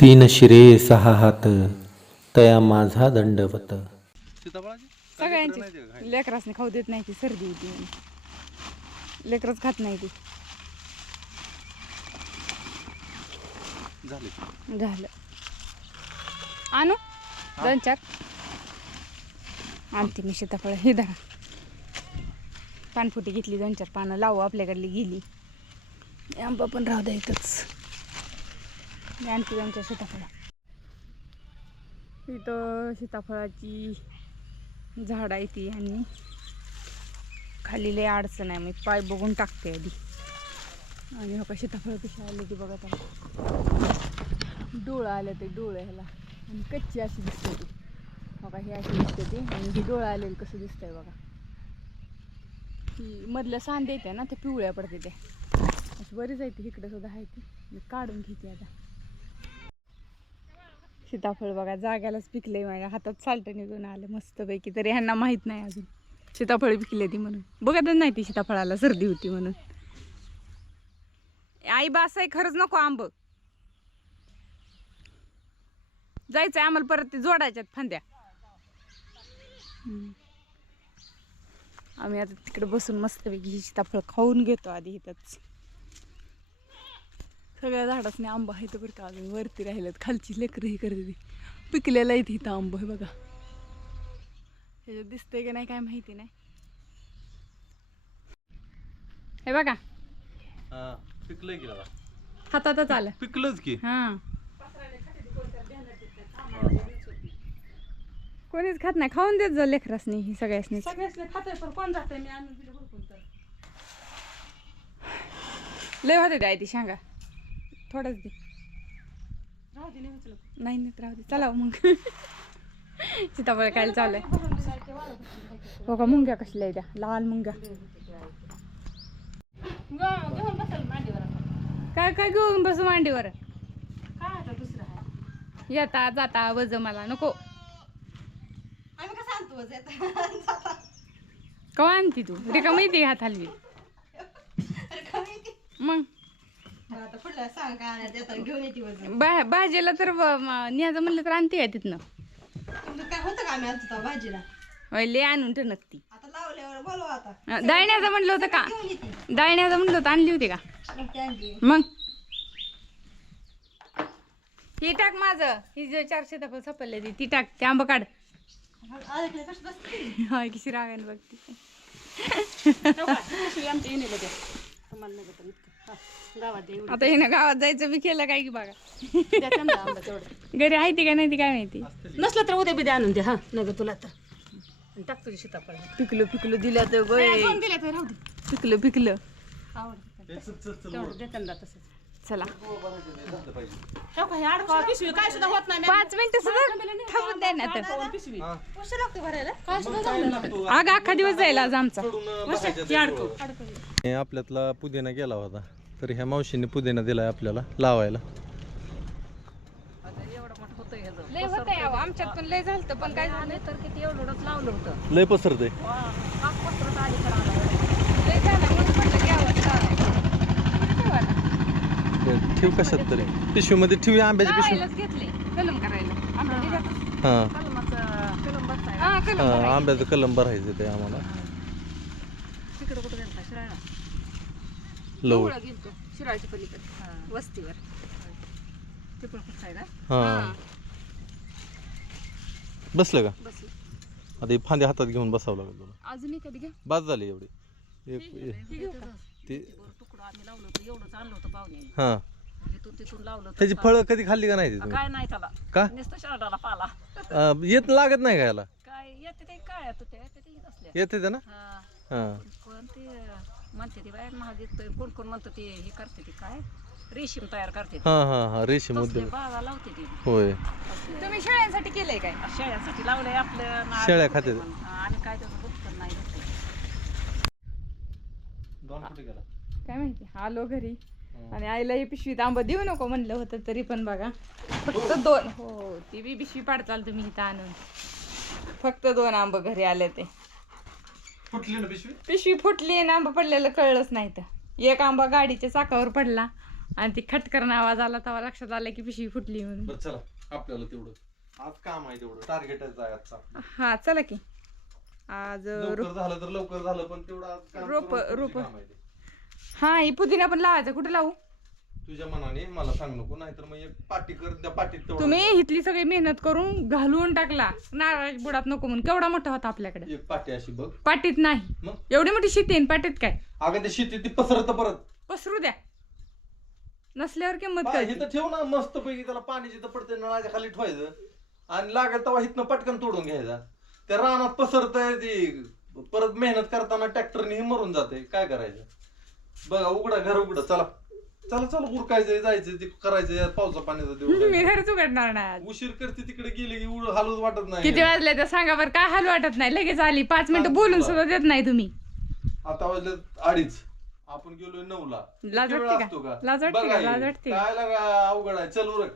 तीन शिरे सहा हात तया माझा दंडवत. सगळ्यांची लेकरासने खाऊ देत नाही ती सर्दी होती. लेकरच खात नाही ती. झालं. आणू? दोन चार. आणते मी सीताफळ हे धरा. पानफुटी घेतली दोन चार पानं लावू आपल्याकडली गेली. आंबा पण राहू द्या इथंच. मी आणते आमच्या सीताफळ. इथं सीताफळाची झाड आहे ती आणि खाली लय अडचण आहे. मी पाय बघून टाकते आधी. आणि हो का सीताफळ कशी आले की बघा त्याला डोळं आलं ते डोळं ह्याला. आणि कच्ची अशी दिसते ती. हो का अशी दिसते ती. आणि ही डोळं आलेलं कसं दिसतंय बघा. ती मधल्या सांदे येते ना ते पिवळ्या पडते ते. अशी बरीच आहे ती इकडं सुद्धा आहे ती. मी काढून घेते आता. सीताफळ बघा जाग्यालाच पिकले माझ्या हातात साल्ट निघून आलं मस्तपैकी. तरी ह्यांना माहीत नाही अजून. सीताफळ पिकले ती म्हणून. बघतच नाही ती सीताफळाला सर्दी होती म्हणून. आई बास आहे खरंच नको आंब. जायचं आम्हाला परत ते जोडायच्यात फांद्या. आम्ही आता तिकडे बसून मस्तपैकी ही सीताफळ खाऊन घेतो आधी इथंच. सगळ्या झाडासने आंबा आहे तर बरं का अजून वरती राहिलेत खालची लेकरं ही करते ती. पिकलेला आहे इथं आंबा हे बघा. ह्याच्यात दिसतंय की नाही काय माहिती नाही. हे बघा. पिकलंय की हातातच आलं. पिकलंच की. हां. कोणीच खात नाही. खाऊन देत जा लेकरासनी ही सगळ्यासनी सगळ्यासले खाते पण कोण जाते मी आणून दिलं भरपूर तर. लय होते ती सांगा. थोडंच दे. राहू दे नाही. नाही नाही राहू दे. चला मग. सीताफळ खायला चाललंय. हो का? मुंग्या कसल्या आहे त्या? लाल मुंग्या. काय काय घेऊन बसू मांडीवर? काय आहे? येता जाता वज मला नको. आणतो? कवा आणती तू? रिका माहिती हात हलवी मग? आता पुढल्या सांग काय आणायचं येतं, घेऊन येते वजन बा भाजीला तर म- न्यायचं म्हणलं तर आणते का तिथनं तुमचं काय होतं का आम्ही आणतो तेव्हा भाजीला होय, लय आणून तर नक्की आता लावल्यावर बोलवा आता दाळण्याचं म्हणलं होतं का घेऊन येते दाळण्याचं म्हणलं होतं आणली होती का मग ते आणली मग ही टाक माझं ही जे चारशे तपल सापडले ती ती टाक ते आंबा काढ आले कसं बसते हाय किशी रागाने बघते आमच्या तुम्हाला नाही इतकं. हा. आता हिनं गावात जायचं बी केलं काय की बघा. घरी आहे ती का नाही ती काय माहिती नसलं तर उद्या बी द्या आणून द्या हा. नाही गं तुला तर. टाक तुझी सीताफळ. पिकलं पिकलं तर दिल्या तर राहू दे. पिकलं पिकलं. ना चला हो काय सुद्धा होत नाही पाच मिनिटं सुद्धा थांबून द्या ना तर. काय. अगं अख्खा दिवस जाईल आज आमचा. हे आपल्यातला पुदिना गेला होता. तर ह्या मावशीने पुदिना दिलाय आपल्याला लावायला. लय होत आमच्यात पण लय झालं पण काय झालं? तर किती एवढंच लावलं होतं. लय पसरते लय झालं म्हणून म्हटलं घ्यावं चालेल. ठेव कशात तरी? पिशवीमध्ये ठेवूया आंब्याची पिशवी लावायलाच घेतले कलम करायला. आंबा ह्याच्यात- हा. कलमाचं कलम बसताय हा कलम हा करायला. आंब्याचं कलम भरायचं ते आम्हाला. तिकडं कुठं गेलता शिराळा गेलतो शिराळच्या पलीकडे वस्तीवर. हा. बसलं का? बस आता ही फांदी हातात घेऊन बसावं लागेल तुला. अजूनही कधी घ्या बाद झाली एवढी. एक- एक- ते तुकडं आम्ही लावलं होतं एवढंच आणलं होतं पाहुणे हा. तिथून तिथून लावलं होतं. त्याची फळं कधी खाल्ली का नाही ती तुम्ही काय नाही त्याला. का? नुसतं शर्टाला पाला. अं, येत लागत नाही का याला? काय येते ते काय येतं ते येते ते नसल्या येते ते ना? हा. हा. ते म्हणते ती बाहेर महाग येतोय कोण कोण म्हणतं ते हे करते ती काय? रेशीम तयार करते ती. हा हा हा रेशीम तसले उद्योग. बागा लावते ती. होय. तुम्ही शेळ्यांसाठी केलंय काय? शेळ्यासाठी लावलंय आपलं शेळ्या खाते. म्हणून. हा, आणि काय त्याचं उत्पन्न नाही होते काय माहिती? आलो घरी. आणि आईला ही पिशवीत आंबा देऊ नको म्हणलं होतं तरी पण बघा. फक्त दोन. हो ती बी पिशवी पाडचाल तुम्ही इथं आणून. फक्त दोन आंब घरी आले ते. पिशवी? फुटली आणि आंबा पडलेलं कळलंच नाही तर एक आंबा गाडीच्या चाकावर पडला आणि ती खटकरण आवाज आला तेव्हा लक्षात आलं की पिशवी फुटली म्हणून. बरं चला. आपल्याला तेवढं. आज काम आहे तेवढं. टार्गेटच आहे आजचा. हा चला की. आज रो- लवकर झालं तर लवकर झालं पण तेवढं आज काम रोप- करून पुढचे रोप. काम. हा ही पुदिना पण लावायचा. कुठे लावू? तुझ्या मनाने मला सांग नको नाहीतर मग एक पाटी कर त्या पाटीत तेवढं तुम्ही इथली सगळी मेहनत करून घालून टाकला. नारळ बुडात नको म्हणून. केवढा मोठा होता आपल्याकडे? एक पाटी अशी बघ. पाटीत नाही. मग? एवढी मोठी शेती आहे आणि पाटीत काय? अगं ते शेती ती पसरत परत. पसरू द्या. नसल्यावर किंमत काय इथं ठेव ना मस्त पैकी त्याला पाणी जिथं पडते नळाच्या खाली ठेवायचं. आणि लागेल तेव्हा इथनं पटकन तोडून घ्यायचा. त्या रानात पसरतय ती परत मेहनत करताना ट्रॅक्टरने हे मरून जाते. काय करायचं? बघा उघडा घर उघडं. चला. चला चला उरकायचंय जायचं ते करायचं पावसा पाण्याचा मी दिवस घरच उघडणार नाही आज. उशीर करते तिकडे गेले की उड हालूच वाटत नाही. किती वाजले तर सांगा बरं काय हाल वाटत नाही? लगेच आली पाच मिनिटं बोलून सुद्धा देत नाही तुम्ही. आता वाजले अडीच. आपण गेलोय नऊला. लाज किती वेळ वाटते का? असतो का? लाज वाटते का? बघा लाज हे. वाटते. काय लागा अवघड आहे. चल उरक.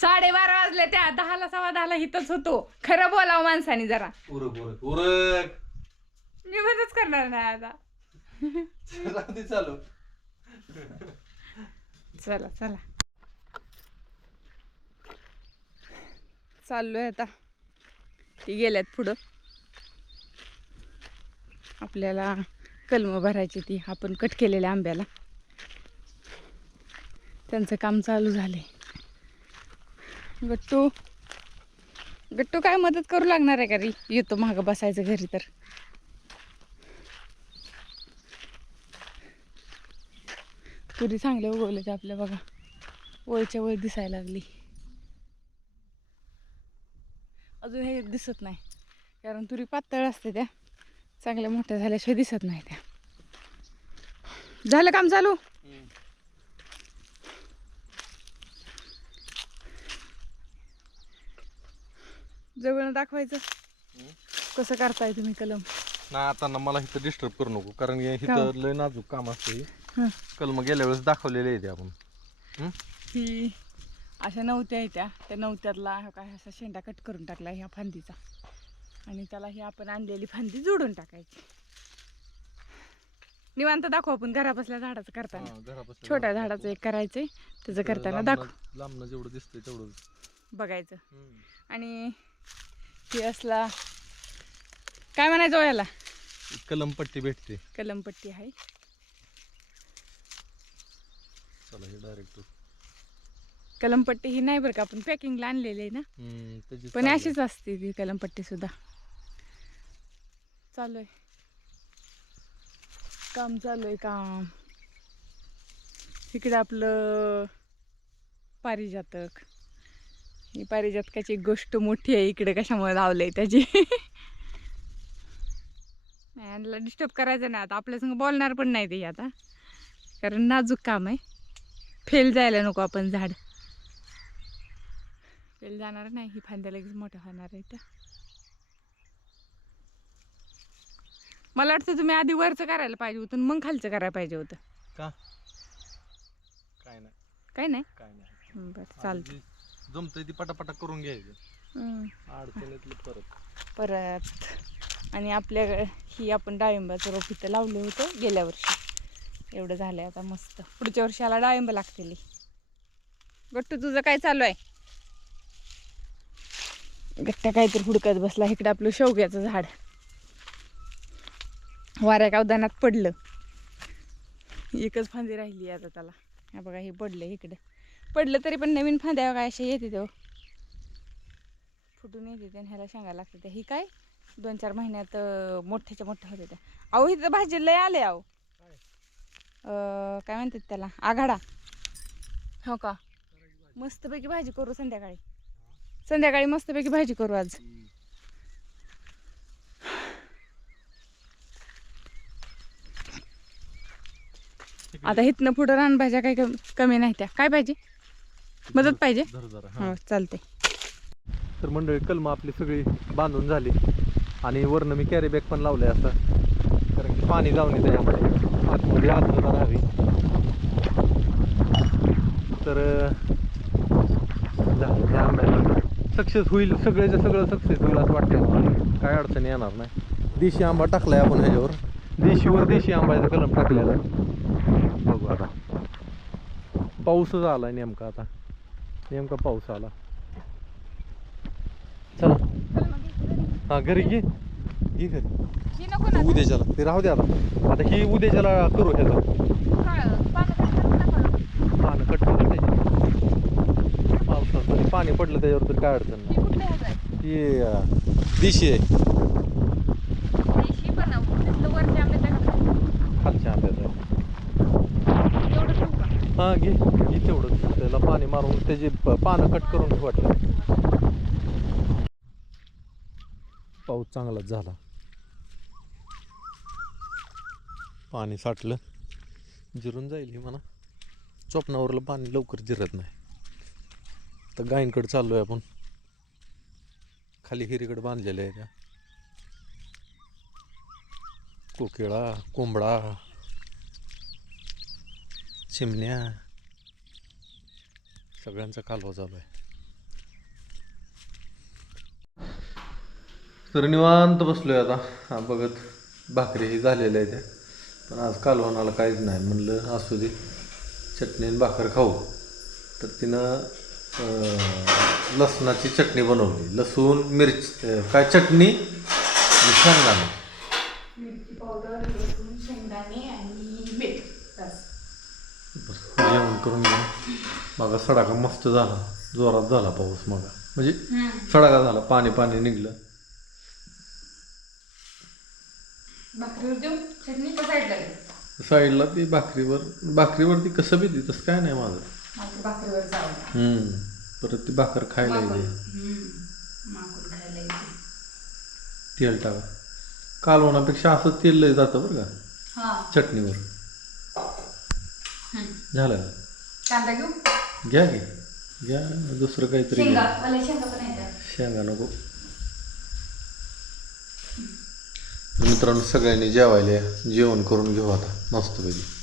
साडेबारा वाजले त्या दहाला सव्वा दहाला हितच होतो. खरं बोलावं माणसाने जरा. उरक उरक उरक. मी मदत करणार नाही आता. चालू. चला चला. चाललोय आता. ती गेल्यात पुढं. आपल्याला कलम भरायची ती. आपण कट केलेल्या आंब्याला. त्यांचं काम चालू झाले गट्टू. गट्टू काय मदत करू लागणार आहे का रे? येतो मागं बसायचं घरी तर. तुरी चांगले उगवले ते आपल्या बघा. वळच्या वळ दिसायला लागली. अजून हे दिसत नाही. कारण तुरी पातळ असते त्या. चांगल्या मोठ्या झाल्याशिवाय दिसत नाही त्या. झालं काम चालू? जवळ दाखवायचं. कसं करताय तुम्ही कलम? नाही आता ना मला इथं डिस्टर्ब करू नको. कारण? इथं लय नाजूक काम असतं. कलम गेल्या वेळेस दाखवलेले आहे ते आपण. हं? ही अशा नवत्या आहेत त्या. हा काय असा शेंडा कट करून टाकला ह्या फांदीचा. आणि त्याला ही आपण आणलेली फांदी जोडून टाकायची. निवांत दाखवू आपण घराबसल्या झाडाचं करताना. हा, घरापासून छोट्या. झाडाचं एक करायचंय. त्याचं करताना लांबनं- दाखव. लांबनं जेवढं दिसतंय तेवढं बघायचं. हं. आणि हे असला काय म्हणायचं हो याला कलम पट्टी भेटते. कलमपट्टी आहे. चला हे डायरेक्ट कलमपट्टी ही नाही बरं का आपण पॅकिंगला आणलेली आहे ना? पण. अशीच असते ती कलमपट्टी सुद्धा. चालू आहे. काम चालू आहे काम. इकडे आपलं पारिजातक. ही पारिजातकाची गोष्ट मोठी आहे इकडे कशामुळे लावलंय त्याची. नाही डिस्टर्ब करायचं नाही आता. आपल्या संग बोलणार पण नाही ते आता. कारण नाजूक काम आहे. फेल जायला नको आपण झाड. फेल जाणार नाही ही फांद्या लगेच मोठ्या होणार आहे त्या मला वाटतं तुम्ही आधी वरचं करायला पाहिजे होतं मग खालचं करायला पाहिजे होतं. का? काय नाही. काय नाही? काय नाही. बरं चालतं जमतंय ती पटापटा करून घ्यायचं. हं. अडचणीतलं परत. परत. आणि आपल्या ही आपण डाळिंबाचं रोप इथं लावलं होतं गेल्या वर्षी. एवढं झालंय आता मस्त. पुढच्या वर्षाला डाळिंब लागतील. गट्टू तुझं काय चालू आहे? गट्ट्या काहीतरी हुडकत बसला. इकडे आपलं शेवग्याचं झाड. वाऱ्या कावदानात पडलं. एकच फांदी राहिली आता त्याला. हा बघा हे पडलं इकडे. पडलं तरी पण नवीन फांद्या काय असे येते तेव्हा फुटून येते त्या ह्याला सांगायला लागते त्या. ही काय? दोन चार महिन्यात मोठ्याच्या मोठ्या होत्या त्या. अहो इथं भाजी लय आले अहो. काय म्हणतात त्याला? आघाडा. हो का? मस्तपैकी भाजी करू संध्याकाळी. संध्याकाळी मस्तपैकी भाजी करू आज. आता इथनं पुढं रानभाज्या काही कमी कमी नाही त्या. काय पाहिजे मदत पाहिजे? जरा हा. हो चालते तर मंडळी कलम आपली सगळी बांधून झाली. आणि वरनं मी कॅरी बॅग पण लावलंय असं. कारण की पाणी जाऊन येतं यामध्ये आतमध्ये आर्द्रता राहावी तर सक्सेस होईल सगळ्याचं सगळं सक्सेस होईल असं वाटतं मला. काय अडचणी येणार नाही. देशी आंबा टाकलाय आपण ह्याच्यावर. देशीवर देशी आंब्याचा कलम टाकलेला. आहे. बघू आता. पाऊसच आला नेमका आता. नेमका पाऊस आला. चला. हा घरी घे. घे घरी. नको ना. उद्याच्याला. ते राहू दे आता. आता ही उद्याच्याला करू ह्याचा काय पानं कसं नका ना. पानं कट करून त्याची पावसात जरी पाणी पडलं त्याच्यावर तर काय अडचण नाही. ती अं, दिशी आहे. खालच्या आहे. का? हा घे. घे तेवढं. त्याला पाणी मारून त्याची प- पानं कट करून ठेव वाटलं पाऊस चांगलाच झाला. पाणी साठलं. जिरून जाईल ही म्हणा. चोपणावरलं पाणी लवकर जिरत नाही. तर गायींकडे आहे आपण. खाली हिरीकडे बांधलेल्या आहे त्या. कोकिळा कोंबडा चिमण्या सगळ्यांचा कालवा चालू आहे. तर निवांत बसलो आहे आता बघत भाकरीही झालेल्या आहे त्या. पण आज कालवानाला काहीच नाही म्हणलं असू दे. चटणी आणि भाकर खाऊ. तर तिनं लसणाची चटणी बनवली. लसूण मिरची काय चटणी? शेंगदाणे. जेवण करून मागा सडाका मस्त झाला. जोरात झाला पाऊस मगा. म्हणजे सडाका झाला पाणी पाणी निघलं. भाकरीवर देऊ? चटणी का साईडला ती भाकरीवर भाकरीवरती कसं बी ती तसं काय नाही माझं. भाकरीवर हम्म. परत ती भाकर खायला येते तेल टाका. कालवणापेक्षा असं तेल लय जातं बरं का. हा. चटणीवर. झालं. का? कांदा घेऊ? घ्या घे घ्या दुसरं काहीतरी घ्या. शेंगा नको. मित्रांनो सगळ्यांनी जेवायला. जेवण करून घेऊ आता मस्तपैकी.